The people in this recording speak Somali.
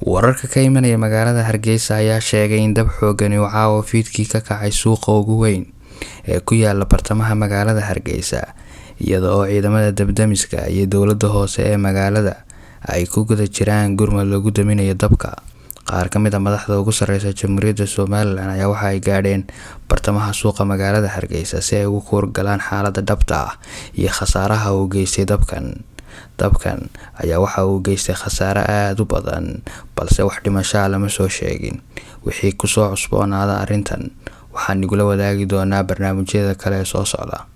Wararka ka imanaya magaalada Hargeysa ayaa sheegay in dab xooggan uu caawa fiidkii ka kacay suuqa ugu weyn ee ku yaala bartamaha magaalada Hargeysa, iyada oo ciidamada dab-demiska iyo dowladda hoose ee magaalada ay ku guda jiraan gurmad lagu daminayo dabka. Qaar ka mid ah madaxda ugu sareysa Jamhuuriyadda Somaliland ayaa waxa ay gaadheen bartamaha suuqa magaalada Hargeysa si ay ugu hawlgalaan xaaladda dhabta ah iyo khasaaraha uu geystay dabkan ayaa waxa uu geystay khasaare aad u badan, balse wax dhimasho ah lama soo sheegin. Wixii ku soo cusboonaada arrintan waxaan nigula wadaagi doonaa barnaamijyada kale ee soo socda.